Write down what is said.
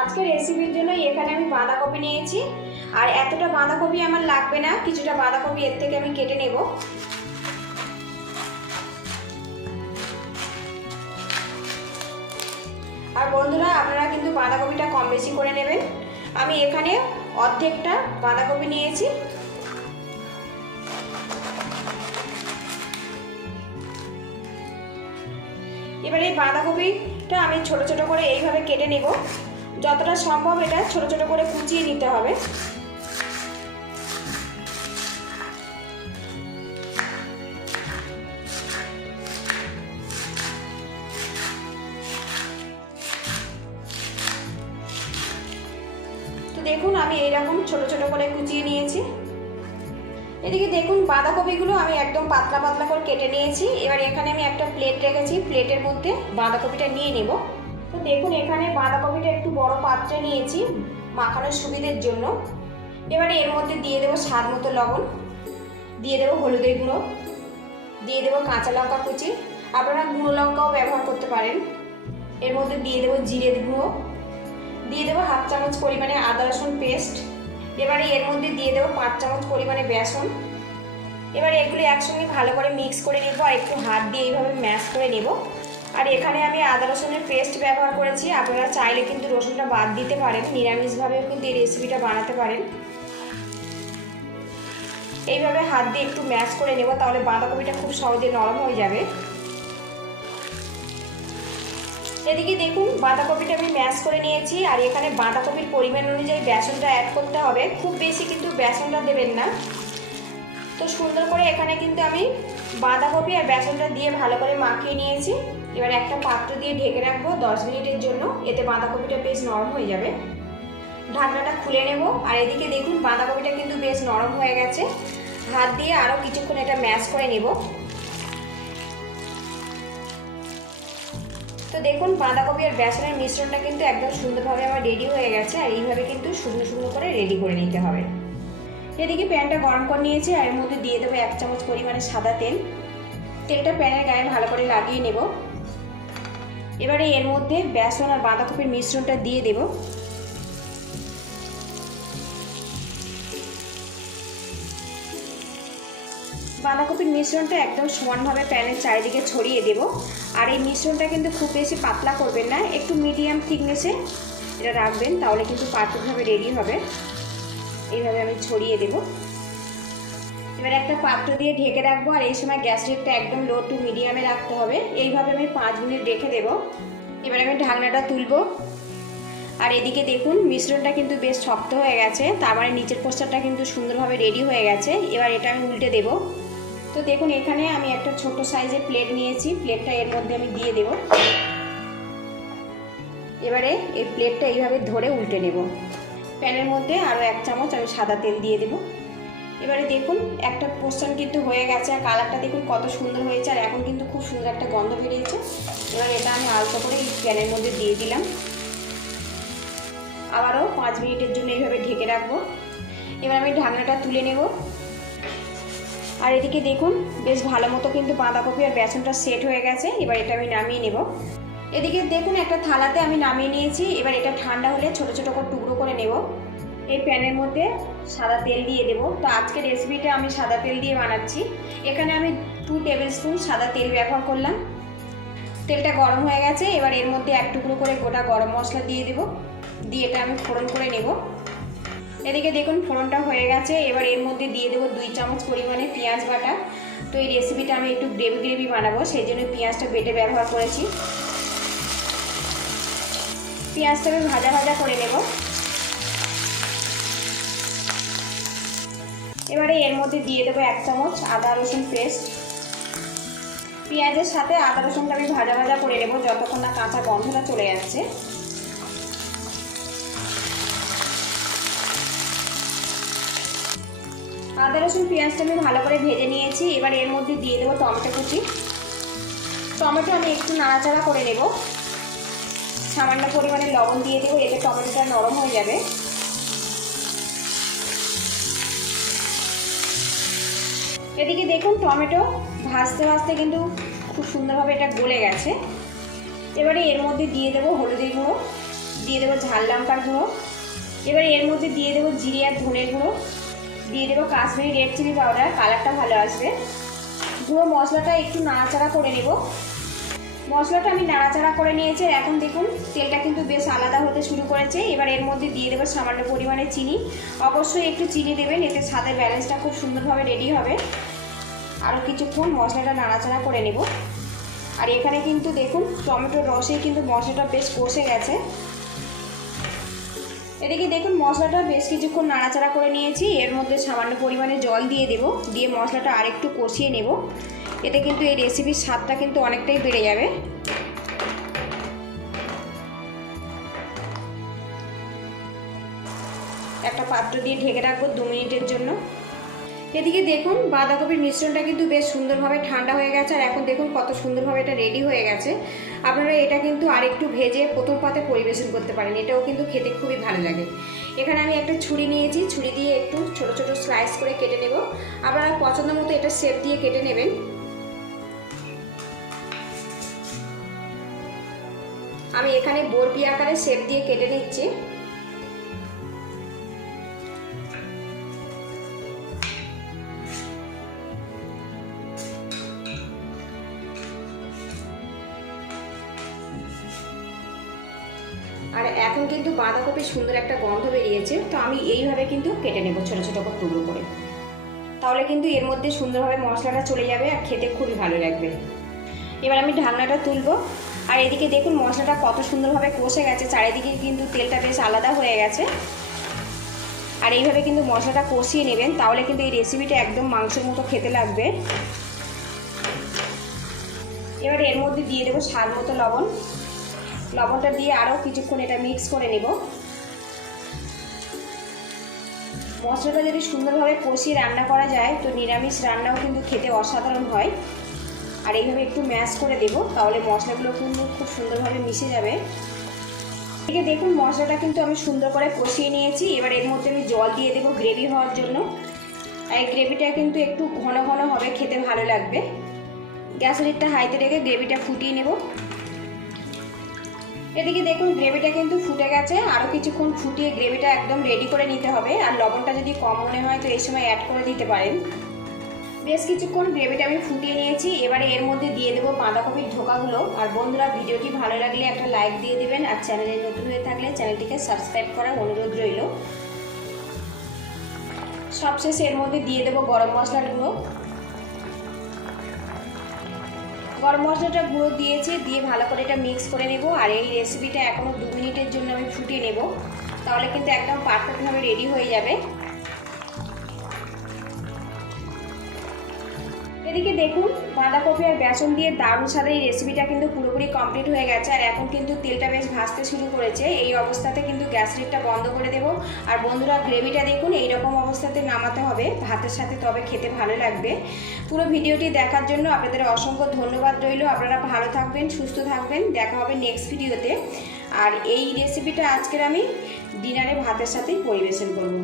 আজকের রেসিপির জন্য এখানে আমি বাঁধাকপি নিয়েছি, আর এতটা বাঁধাকপি আমার লাগবে না, কিছুটা বাঁধাকপি এর থেকে আমি কেটে নেব। আর বন্ধুরা, আপনারা কিন্তু বাঁধাকপিটা কম বেশি করে নেবেন। আমি এখানে অর্ধেকটা বাঁধাকপি নিয়েছি। এবারে এই বাঁধাকপিটা আমি ছোট ছোট করে এইভাবে কেটে নেব। যতটা সম্ভব এটা ছোট ছোট করে কুচিয়ে নিতে হবে। তো দেখুন, আমি এইরকম ছোট ছোট করে কুচিয়ে নিয়েছি। এদিকে দেখুন, বাঁধাকপিগুলো আমি একদম পাতলা পাতলা করে কেটে নিয়েছি। এবার এখানে আমি একটা প্লেট রেখেছি, প্লেটের মধ্যে বাঁধাকপিটা নিয়ে নেব। তো দেখুন, এখানে বাঁধাকপিটা একটু বড় পাত্রে নিয়েছি মাখানোর সুবিধের জন্য। এবারে এর মধ্যে দিয়ে দেবো স্বাদ মতো লবণ, দিয়ে দেবো হলুদের গুঁড়ো, দিয়ে দেবো কাঁচা লঙ্কা কুচি, আপনারা গুঁড়ো লঙ্কাও ব্যবহার করতে পারেন। এর মধ্যে দিয়ে দেবো জিরের গুঁড়ো, দিয়ে দেবো 1/2 চামচ পরিমাণে আদা রসুন পেস্ট। এবারে এর মধ্যে দিয়ে দেবো 5 চামচ পরিমাণে বেসন। এবারে এগুলো একসঙ্গে ভালো করে মিক্স করে নেব, আর একটু হাত দিয়ে এইভাবে ম্যাশ করে নেব। আর এখানে আমি আদা রসুনের পেস্ট ব্যবহার করেছি, আপনারা চাইলে কিন্তু রসুনটা বাদ দিতে পারেন, নিরামিষভাবেও কিন্তু এই রেসিপিটা বানাতে পারেন। এইভাবে হাত দিয়ে একটু ম্যাশ করে নেব, তাহলে বাঁধাকপিটা খুব সহজে নরম হয়ে যাবে। এদিকে দেখুন, বাঁধাকপিটা আমি ম্যাশ করে নিয়েছি, আর এখানে বাঁধাকপির পরিমাণ অনুযায়ী বেসনটা অ্যাড করতে হবে, খুব বেশি কিন্তু বেসনটা দেবেন না। তো সুন্দর করে এখানে কিন্তু আমি বাঁধাকপি আর বেসনটা দিয়ে ভালো করে মাখিয়ে নিয়েছি। এবার একটা পাত্র দিয়ে ঢেকে রাখবো 10 মিনিটের জন্য, এতে বাঁধাকপিটা বেশ নরম হয়ে যাবে। ঢাকনাটা খুলে নেব। আর এদিকে দেখুন, বাঁধাকপিটা কিন্তু বেশ নরম হয়ে গেছে। হাত দিয়ে আরও কিছুক্ষণ এটা ম্যাশ করে নেব। তো দেখুন, বাঁধাকপি আর বেসনের মিশ্রণটা কিন্তু একদম সুন্দরভাবে আমার রেডি হয়ে গেছে। আর এইভাবে কিন্তু শুকনো শুকনো করে রেডি করে নিতে হবে। এদিকে প্যানটা গরম করে নিয়েছি, আর এর মধ্যে দিয়ে দেবো 1 চামচ পরিমাণে সাদা তেল। তেলটা প্যানের গায়ে ভালো করে লাগিয়ে নেব। এবারে এর মধ্যে বেসন আর বাঁধাকপির মিশ্রণটা দিয়ে দেব। বাঁধাকপির মিশ্রণটা একদম সমানভাবে প্যানের চারিদিকে ছড়িয়ে দেব। আর এই মিশ্রণটা কিন্তু খুব বেশি পাতলা করবেন না, একটু মিডিয়াম থিকনেসে এটা রাখবেন, তাহলে কিন্তু পারফেক্টভাবে রেডি হবে। এইভাবে আমি ছড়িয়ে দেব। এবার একটা পাত্র দিয়ে ঢেকে রাখবো, আর এই সময় গ্যাস রেটটা একদম লো টু মিডিয়ামে রাখতে হবে। এইভাবে আমি 5 মিনিট রেখে দেব। এবার আমি ঢাকনাটা তুলবো। আর এদিকে দেখুন, মিশ্রণটা কিন্তু বেশ শক্ত হয়ে গেছে, তার মানে নিচের পোস্টারটা কিন্তু সুন্দরভাবে রেডি হয়ে গেছে। এবার এটা আমি উল্টে দেব। তো দেখুন, এখানে আমি একটা ছোট সাইজের প্লেট নিয়েছি, প্লেটটা এর মধ্যে আমি দিয়ে দেব। এবারে এই প্লেটটা এইভাবে ধরে উল্টে নেব। প্যানের মধ্যে আরও 1 চামচ আমি সাদা তেল দিয়ে দেব। এবারে দেখুন, একটা পোর্শন কিন্তু হয়ে গেছে, আর কালারটা দেখুন কত সুন্দর হয়েছে, আর এখন কিন্তু খুব সুন্দর একটা গন্ধ বেরিয়েছে। এবার এটা আমি আলতো করে এই প্যানের মধ্যে দিয়ে দিলাম। আবারও 5 মিনিটের জন্য এইভাবে ঢেকে রাখবো। এবার আমি ঢাকনাটা তুলে নেব। আর এদিকে দেখুন, বেশ ভালো মতো কিন্তু বাঁধাকপি আর বেসনটা সেট হয়ে গেছে। এবার এটা আমি নামিয়ে নেব। এদিকে দেখুন, একটা থালাতে আমি নামিয়ে নিয়েছি। এবার এটা ঠান্ডা হলে ছোট ছোট করে টুকরো করে নেব। এই প্যানের মধ্যে সাদা তেল দিয়ে দেব। তো আজকের রেসিপিটা আমি সাদা তেল দিয়ে বানাচ্ছি। এখানে আমি 2 টেবিল স্পুন সাদা তেল ব্যবহার করলাম। তেলটা গরম হয়ে গেছে। এবার এর মধ্যে 1 টুকরো করে গোটা গরম মশলা দিয়ে দেব। দিয়ে এটা আমি ফোড়ন করে নেব। এদিকে দেখুন, ফোড়নটা হয়ে গেছে। এবার এর মধ্যে দিয়ে দেবো 2 চামচ পরিমাণে পেঁয়াজ বাটা। তো এই রেসিপিটা আমি একটু গ্রেভি গ্রেভি বানাবো, সেই জন্য পেঁয়াজটা বেটে ব্যবহার করেছি। পেঁয়াজটা আমি ভাজা ভাজা করে নেব। এবারে এর মধ্যে দিয়ে দেবো 1 চামচ আদা রসুন পেস্ট। পেঁয়াজের সাথে আদা রসুনটা আমি ভাজা ভাজা করে নেব, যতক্ষণ না কাঁচা গন্ধটা চলে যাচ্ছে। আদা রসুন পেঁয়াজটা আমি ভালো করে ভেজে নিয়েছি। এবার এর মধ্যে দিয়ে দেবো টমেটো কুচি। টমেটো আমি একটু নাড়াচাড়া করে নেব। সামান্য পরিমাণে লবণ দিয়ে দেবো, এতে টমেটোটা নরম হয়ে যাবে। এদিকে দেখুন, টমেটো ভাজতে ভাজতে কিন্তু খুব সুন্দরভাবে এটা গলে গেছে। এবারে এর মধ্যে দিয়ে দেবো হলুদের গুঁড়ো, দিয়ে দেবো ঝাল লঙ্কার গুঁড়ো, এবার এর মধ্যে দিয়ে দেবো জিরে আর ধনের গুঁড়ো, দিয়ে দেবো কাশ্মীরি রেড চিলি পাউডার, কালারটা ভালো আসবে। গুঁড়ো মশলাটা একটু নাড়াচাড়া করে নেব। মশলাটা আমি নাড়াচাড়া করে নিয়েছি। এখন দেখুন তেলটা কিন্তু বেশ আলাদা হতে শুরু করেছে। এবার এর মধ্যে দিয়ে দেবো সামান্য পরিমাণে চিনি। অবশ্যই একটু চিনি দেবেন, এতে স্বাদের ব্যালেন্সটা খুব সুন্দরভাবে রেডি হবে। আরও কিছুক্ষণ মশলাটা নাড়াচাড়া করে নেব। আর এখানে কিন্তু দেখুন টমেটোর রসে কিন্তু মশলাটা বেশ কষে গেছে। এদিকে দেখুন মশলাটা বেশ কিছুক্ষণ নাড়াচাড়া করে নিয়েছি। এর মধ্যে সামান্য পরিমাণে জল দিয়ে দেব, দিয়ে মশলাটা আরেকটু কষিয়ে নেব। এতে কিন্তু এই রেসিপির স্বাদটা কিন্তু অনেকটাই বেড়ে যাবে। একটা পাত্র দিয়ে ঢেকে রাখবো 2 মিনিটের জন্য। এদিকে দেখুন বাঁধাকপির মিশ্রণটা কিন্তু বেশ সুন্দরভাবে ঠান্ডা হয়ে গেছে। আর এখন দেখুন কত সুন্দরভাবে এটা রেডি হয়ে গেছে। আপনারা এটা কিন্তু আরেকটু ভেজে প্রথম পাতে পরিবেশন করতে পারেন, এটাও কিন্তু খেতে খুবই ভালো লাগে। এখানে আমি একটা ছুরি নিয়েছি, ছুরি দিয়ে একটু ছোট ছোট স্লাইস করে কেটে নেব। আপনারা পছন্দ মতো এটা শেপ দিয়ে কেটে নেবেন। আমি এখানে বরফি আকারে শেপ দিয়ে কেটে নিচ্ছি। আর এখন কিন্তু বাঁধাকপির সুন্দর একটা গন্ধ বেরিয়েছে, তো আমি এইভাবে কিন্তু কেটে নেব ছোট ছোট করে টুকরো করে। তাহলে কিন্তু এর মধ্যে সুন্দরভাবে মশলাটা চলে যাবে আর খেতে খুবই ভালো লাগবে। এবার আমি ঢাকনাটা তুলব। আর এদিকে দেখুন মশলাটা কত সুন্দরভাবে কষে গেছে, চারিদিকে কিন্তু তেলটা বেশ আলাদা হয়ে গেছে। আর এইভাবে কিন্তু মশলাটা কষিয়ে নেবেন, তাহলে কিন্তু এই রেসিপিটা একদম মাংসের মতো খেতে লাগবে। এবার এর মধ্যে দিয়ে দেবো স্বাদ মতো লবণ। লবণটা দিয়ে আরও কিছুক্ষণ এটা মিক্স করে নেব। মশলাটা যদি সুন্দরভাবে কষিয়ে রান্না করা যায় তো নিরামিষ রান্নাও কিন্তু খেতে অসাধারণ হয়। আর এইভাবে একটু ম্যাশ করে দেব, তাহলে মশলাগুলো কিন্তু খুব সুন্দরভাবে মিশে যাবে। এদিকে দেখুন মশলাটা কিন্তু আমি সুন্দর করে কষিয়ে নিয়েছি। এবার এর মধ্যে আমি জল দিয়ে দেবো গ্রেভি হওয়ার জন্য। আর এই গ্রেভিটা কিন্তু একটু ঘন ঘন হবে, খেতে ভালো লাগবে। গ্যাসের লিডটা হাইতে রেখে গ্রেভিটা ফুটিয়ে নেব। এদিকে দেখুন গ্রেভিটা কিন্তু ফুটে গেছে। আরও কিছুক্ষণ ফুটিয়ে গ্রেভিটা একদম রেডি করে নিতে হবে। আর লবণটা যদি কম মনে হয় তো এই সময় অ্যাড করে দিতে পারেন। বেশ কিছুক্ষণ গ্রেভিটা আমি ফুটিয়ে নিয়েছি। এবারে এর মধ্যে দিয়ে দেবো বাঁধাকপির ধোকাগুলো। আর বন্ধুরা ভিডিওটি ভালো লাগলে একটা লাইক দিয়ে দেবেন, আর চ্যানেলে নতুন হয়ে থাকলে চ্যানেলটিকে সাবস্ক্রাইব করার অনুরোধ রইল। সবশেষে এর মধ্যে দিয়ে দেবো গরম মশলার গুঁড়ো। গরম মশলাটা গুঁড়ো দিয়েছি, দিয়ে ভালো করে এটা মিক্স করে নেব। আর এই রেসিপিটা এখনও 2 মিনিটের জন্য আমি ফুটিয়ে নেব, তাহলে কিন্তু একদম পারফেক্টভাবে রেডি হয়ে যাবে। এদিকে দেখুন বাঁধাকপি আর বেসন দিয়ে দারুণ স্বাদের এই রেসিপিটা কিন্তু পুরোপুরি কমপ্লিট হয়ে গেছে। আর এখন কিন্তু তেলটা বেশ ভাসতে শুরু করেছে। এই অবস্থাতে কিন্তু গ্যাস লিডটা বন্ধ করে দেব। আর বন্ধুরা গ্রেভিটা দেখুন এইরকম অবস্থাতে নামাতে হবে ভাতের সাথে, তবে খেতে ভালো লাগবে। পুরো ভিডিওটি দেখার জন্য আপনাদের অসংখ্য ধন্যবাদ রইল। আপনারা ভালো থাকবেন, সুস্থ থাকবেন, দেখা হবে নেক্সট ভিডিওতে। আর এই রেসিপিটা আজকের আমি ডিনারে ভাতের সাথেই পরিবেশন করব।